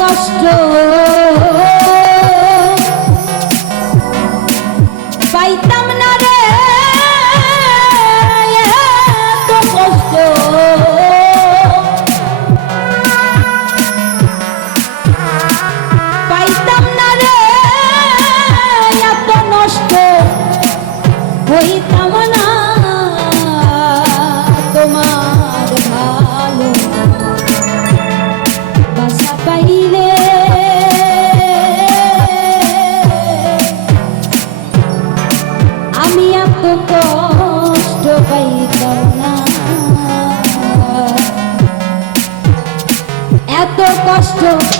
কষ্ট। love